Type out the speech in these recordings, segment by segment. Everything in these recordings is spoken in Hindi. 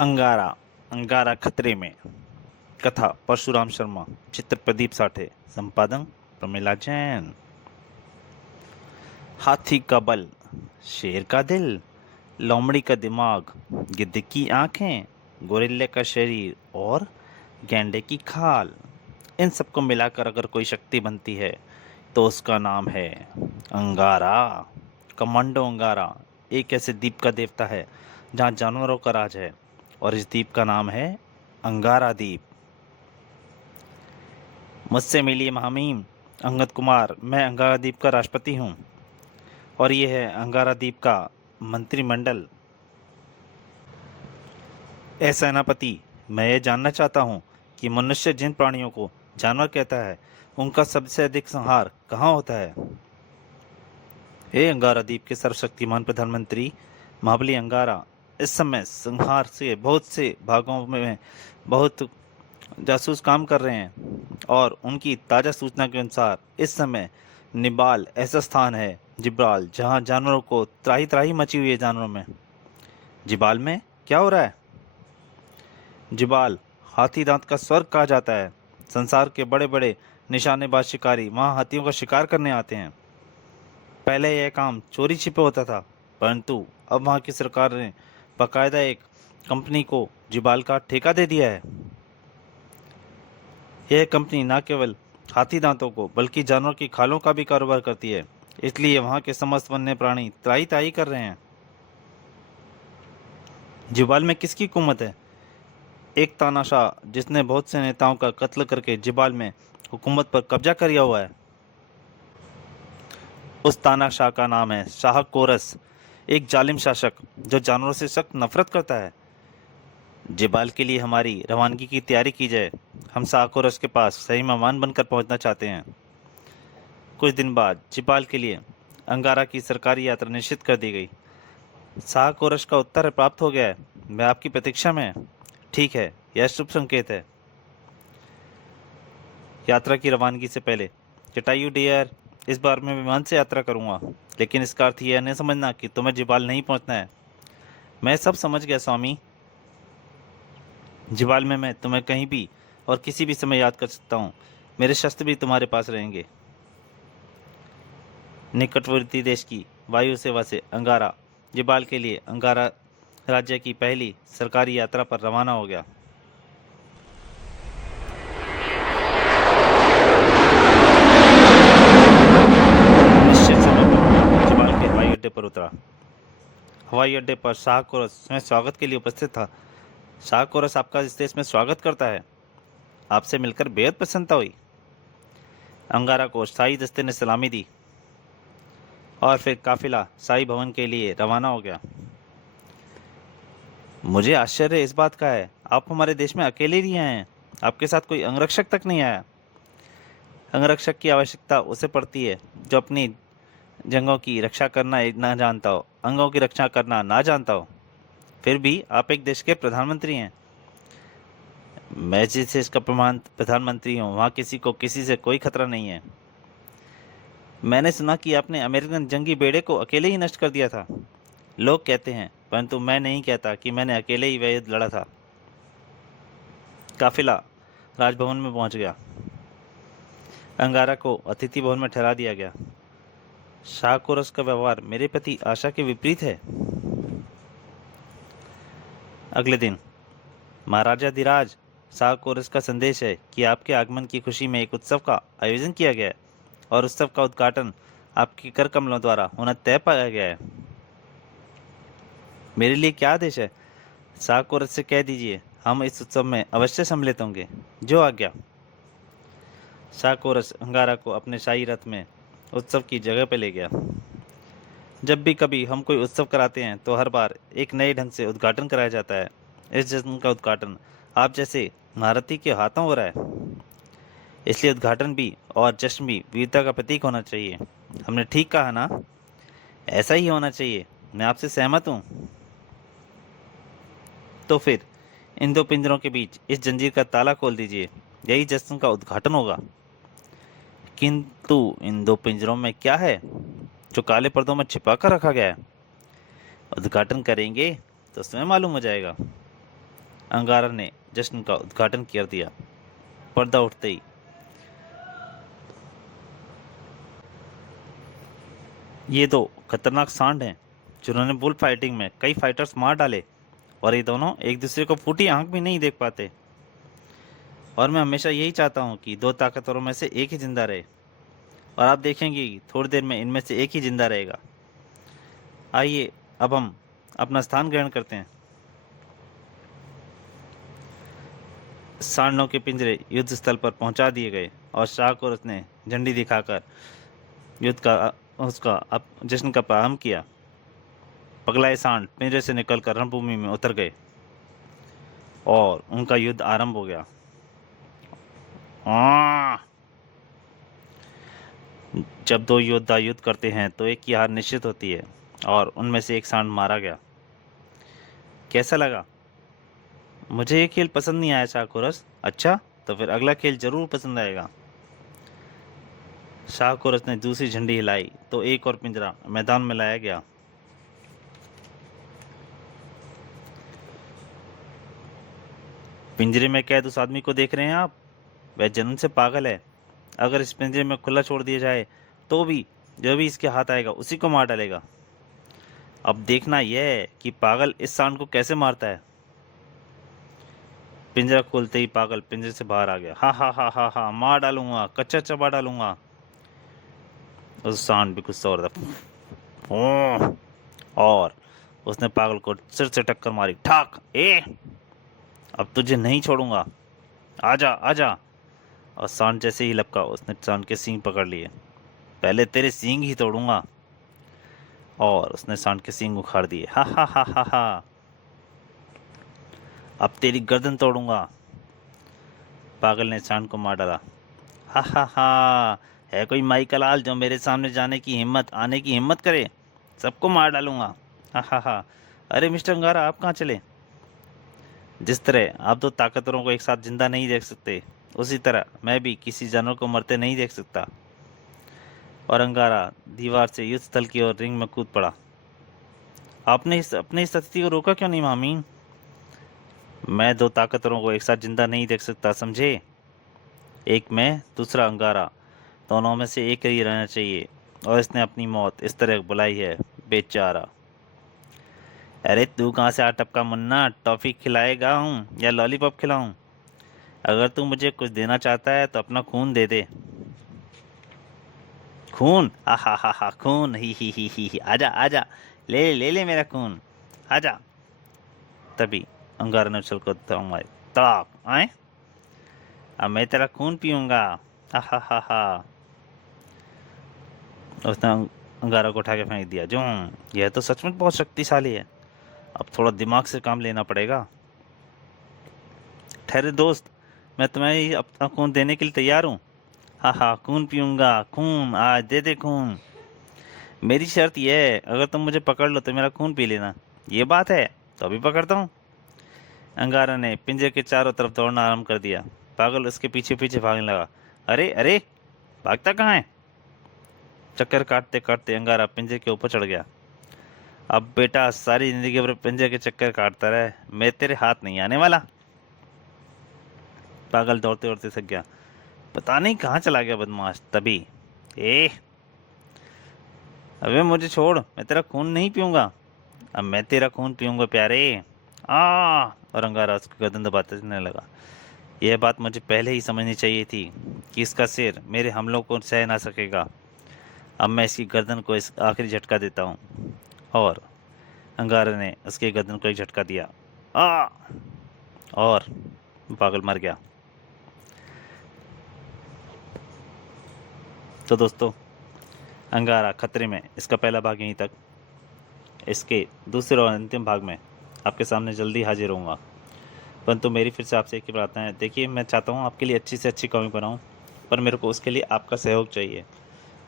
अंगारा अंगारा खतरे में। कथा परशुराम शर्मा। चित्र प्रदीप साठे। संपादन प्रमिला जैन। हाथी का बल, शेर का दिल, लोमड़ी का दिमाग, गिद्ध की आंखें, गोरिल्ले का शरीर और गैंडे की खाल, इन सबको मिलाकर अगर कोई शक्ति बनती है तो उसका नाम है अंगारा। कमांडो अंगारा एक ऐसे द्वीप का देवता है जहाँ जानवरों का राज है और इस द्वीप का नाम है अंगारा द्वीप। मुझसे मिलिए महामहिम अंगद कुमार। मैं अंगारा द्वीप का राष्ट्रपति हूँ और ये है अंगारा द्वीप का मंत्रिमंडल। ए सेनापति, मैं ये जानना चाहता हूँ कि मनुष्य जिन प्राणियों को जानवर कहता है उनका सबसे अधिक संहार कहाँ होता है। हे अंगारा द्वीप के सर्वशक्तिमान प्रधानमंत्री महाबली अंगारा, इस समय संहार से बहुत से भागों में बहुत जासूस काम कर रहे हैं और उनकी ताज़ा सूचना के अनुसार इस समय निबाल ऐसा स्थान है जिब्राल जहां जानवरों को त्राही त्राही मची हुई है। जानवरों में जिबाल में क्या हो रहा है? जिबाल हाथी दांत का स्वर्ग कहा जाता है। संसार के बड़े बड़े निशानेबाज शिकारी वहां हाथियों का शिकार करने आते हैं। पहले यह काम चोरी छिपे होता था, परंतु अब वहां की सरकार ने बाकायदा एक कंपनी को जिबाल का ठेका दे दिया है। यह कंपनी न केवल हाथी दांतों को बल्कि जानवर की खालों का भी कारोबार करती है, इसलिए वहां के समस्त वन्य प्राणी त्राही त्राही कर रहे हैं। जिबाल में किसकी हुकूमत है? एक तानाशाह जिसने बहुत से नेताओं का कत्ल करके जिबाल में हुकूमत पर कब्जा कर लिया हुआ है। उस तानाशाह का नाम है शाह कोरस, एक जालिम शासक जो जानवरों से सख्त नफरत करता है। जिबाल के लिए हमारी रवानगी की तैयारी की जाए। हम शाह कोरस के पास सही मेहमान बनकर पहुंचना चाहते हैं। कुछ दिन बाद जिबाल के लिए अंगारा की सरकारी यात्रा निश्चित कर दी गई। शाह कोरस का उत्तर प्राप्त हो गया है। मैं आपकी प्रतीक्षा में। ठीक है, यह शुभ संकेत है। यात्रा की रवानगी से पहले जटायु डियर, इस बार मैं विमान से यात्रा करूंगा, लेकिन इसका अर्थ यह नहीं समझना कि तुम्हें जिबाल नहीं पहुंचना है। मैं सब समझ गया स्वामी। जिबाल में मैं तुम्हें कहीं भी और किसी भी समय याद कर सकता हूँ। मेरे शस्त्र भी तुम्हारे पास रहेंगे। निकटवर्ती देश की वायु सेवा से अंगारा जिबाल के लिए अंगारा राज्य की पहली सरकारी यात्रा पर रवाना हो गया। निश्चित समय पर जिबाल के हवाई अड्डे पर उतरा। हवाई अड्डे पर शाह कोरस स्वयं स्वागत के लिए उपस्थित था। शाह कोरस आपका इस देश में स्वागत करता है। आपसे मिलकर बेहद प्रसन्नता हुई। अंगारा को शाही दस्ते ने सलामी दी और फिर काफिला शाही भवन के लिए रवाना हो गया। मुझे आश्चर्य इस बात का है, आप हमारे देश में अकेले ही आए हैं। आपके साथ कोई अंगरक्षक तक नहीं आया। अंगरक्षक की आवश्यकता उसे पड़ती है जो अपनी जंगों की रक्षा करना ना जानता हो, अंगों की रक्षा करना ना जानता हो। फिर भी आप एक देश के प्रधानमंत्री हैं। मैं जिस देश का प्रधानमंत्री हूँ वहाँ किसी को किसी से कोई खतरा नहीं है। मैंने सुना कि आपने अमेरिकन जंगी बेड़े को अकेले ही नष्ट कर दिया था। लोग कहते हैं, परंतु मैं नहीं कहता कि मैंने अकेले ही वह युद्ध लड़ा था। काफिला राजभवन में पहुंच गया। अंगारा को अतिथि भवन में ठहरा दिया गया। शाह कोरस का व्यवहार मेरे प्रति आशा के विपरीत है। अगले दिन महाराजा धीराज, शाह कोरस का संदेश है कि आपके आगमन की खुशी में एक उत्सव का आयोजन किया गया है और उत्सव का उद्घाटन आपके कर कमलों द्वारा होना तय पाया गया है। मेरे लिए क्या आदेश है? शाह कोरस से कह दीजिए हम इस उत्सव में अवश्य सम्मिलित होंगे। जो आज्ञा। शाह कोरस अंगारा को अपने शाही रथ में उत्सव की जगह पर ले गया। जब भी कभी हम कोई उत्सव कराते हैं तो हर बार एक नए ढंग से उद्घाटन कराया जाता है। इस जश्न का उद्घाटन आप जैसे महारथी के हाथों हो रहा है, इसलिए उद्घाटन भी और जश्न भी वीरता का प्रतीक होना चाहिए। हमने ठीक कहा ना? ऐसा ही होना चाहिए। मैं आपसे सहमत हूँ। तो फिर इन दो पिंजरों के बीच इस जंजीर का ताला खोल दीजिए। यही जश्न का उद्घाटन होगा। किंतु इन दो पिंजरों में क्या है जो काले पर्दों में छिपा कर रखा गया है? उद्घाटन करेंगे तो स्वयं मालूम हो जाएगा। अंगारा ने जश्न का उद्घाटन कर दिया। पर्दा उठते ही ये दो खतरनाक सांड हैं जिन्होंने बुल फाइटिंग में कई फाइटर्स मार डाले, और ये दोनों एक दूसरे को फूटी आंख भी नहीं देख पाते। और मैं हमेशा यही चाहता हूँ कि दो ताकतवरों में से एक ही जिंदा रहे, और आप देखेंगे कि थोड़ी देर में इनमें से एक ही जिंदा रहेगा। आइए अब हम अपना स्थान ग्रहण करते हैं। सांडों के पिंजरे युद्ध स्थल पर पहुंचा दिए गए और शाह और उसने झंडी दिखाकर युद्ध का जश्न का प्रारंभ किया। पगलाए सांड पिंजरे से निकलकर रणभूमि में उतर गए और उनका युद्ध आरंभ हो गया। जब दो योद्धा युद्ध करते हैं तो एक की हार निश्चित होती है, और उनमें से एक सांड मारा गया। कैसा लगा? मुझे ये खेल पसंद नहीं आया शाहकोरस। अच्छा, तो फिर अगला खेल जरूर पसंद आएगा। शाहकोरस ने दूसरी झंडी हिलाई तो एक और पिंजरा मैदान में लाया गया। पिंजरे में कैद उस आदमी को देख रहे हैं आप? वह जन्म से पागल है। अगर इस पिंजरे में खुला छोड़ दिया जाए तो भी जो भी इसके हाथ आएगा उसी को मार डालेगा। अब देखना यह है कि पागल इस सांड को कैसे मारता है। पिंजरा खोलते ही पागल पिंजरे से बाहर आ गया। हा हा हा हा हा, मार डालूंगा, कच्चा चबा डालूंगा। उस सांड भी गुस्सा हो रहा था, और उसने पागल को सिर से टक्कर मारी। ठाक ए, अब तुझे नहीं छोड़ूंगा, आजा आजा। और सांड जैसे ही लपका उसने सांड के सींग पकड़ लिए। पहले तेरे सींग ही तोड़ूंगा। और उसने सांड के सींग उखाड़ दिए। हा हा हा हा हा, अब तेरी गर्दन तोड़ूंगा। पागल ने सांड को मार डाला। हा हा हा, है कोई माई का लाल जो मेरे सामने आने की हिम्मत करे? सबको मार डालूंगा। हा हा हा। अरे मिस्टर अंगारा, आप कहाँ चले? जिस तरह आप दो ताकतवरों को एक साथ जिंदा नहीं देख सकते, उसी तरह मैं भी किसी जानवर को मरते नहीं देख सकता। और अंगारा दीवार से युद्ध स्थल की ओर रिंग में कूद पड़ा। आपने अपनी इस स्थिति को रोका क्यों नहीं मामीन? मैं दो ताकतवरों को एक साथ जिंदा नहीं देख सकता, समझे? एक मैं, दूसरा अंगारा, दोनों में से एक ही रहना चाहिए, और इसने अपनी मौत इस तरह बुलाई है, बेचारा। अरे तू कहाँ से आ टपका मुन्ना? टॉफी खिलाएगा हूँ या लॉलीपॉप खिलाऊं? अगर तू मुझे कुछ देना चाहता है तो अपना खून दे दे। खून? हा हा हा, खून, ही, आजा आजा, ले ले ले मेरा खून, आजा। तभी अंगारा ने उछल कर मारे। ताक आए, अब मैं तेरा खून पीऊंगा। हा हा हा हा। उसने अंगारा को उठा के फेंक दिया। जो यह तो सचमुच बहुत शक्तिशाली है। अब थोड़ा दिमाग से काम लेना पड़ेगा। ठहरे दोस्त, मैं तुम्हें अपना खून देने के लिए तैयार हूँ। हाँ हाँ, खून पीऊंगा, खून, आज दे दे खून। मेरी शर्त यह है, अगर तुम मुझे पकड़ लो तो मेरा खून पी लेना। ये बात है तो अभी पकड़ता हूँ। अंगारा ने पिंजरे के चारों तरफ दौड़ना आरंभ कर दिया। पागल उसके पीछे पीछे भागने लगा। अरे अरे, भागता कहाँ है? चक्कर काटते काटते अंगारा पिंजरे के ऊपर चढ़ गया। अब बेटा सारी जिंदगी भर पिंजरे के चक्कर काटता रहे, मैं तेरे हाथ नहीं आने वाला। पागल दौड़ते दौड़ते थक गया। पता नहीं कहाँ चला गया बदमाश। तभी अबे मुझे छोड़, मैं तेरा खून नहीं पीऊंगा। अब मैं तेरा खून पीऊंगा प्यारे। आ और अंगारा उसकी गर्दन दबाते लगा। यह बात मुझे पहले ही समझनी चाहिए थी कि इसका सिर मेरे हमलों को सह ना सकेगा। अब मैं इसकी गर्दन को इस आखिरी झटका देता हूँ। और अंगारा ने उसकी गर्दन को एक झटका दिया। आ और पागल मर गया। तो दोस्तों, अंगारा खतरे में इसका पहला भाग यहीं तक। इसके दूसरे और अंतिम भाग में आपके सामने जल्दी हाजिर होऊंगा। परंतु मेरी फिर से आपसे एक ही प्रार्थना है। देखिए, मैं चाहता हूँ आपके लिए अच्छी से अच्छी कॉमिक बनाऊँ, पर मेरे को उसके लिए आपका सहयोग चाहिए।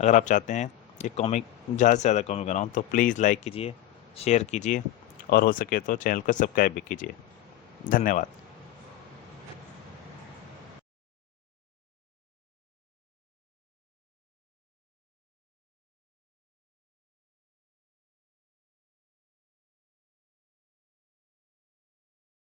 अगर आप चाहते हैं ये कॉमिक ज़्यादा से ज़्यादा कॉमिक बनाऊँ तो प्लीज़ लाइक कीजिए, शेयर कीजिए, और हो सके तो चैनल को सब्सक्राइब भी कीजिए। धन्यवाद।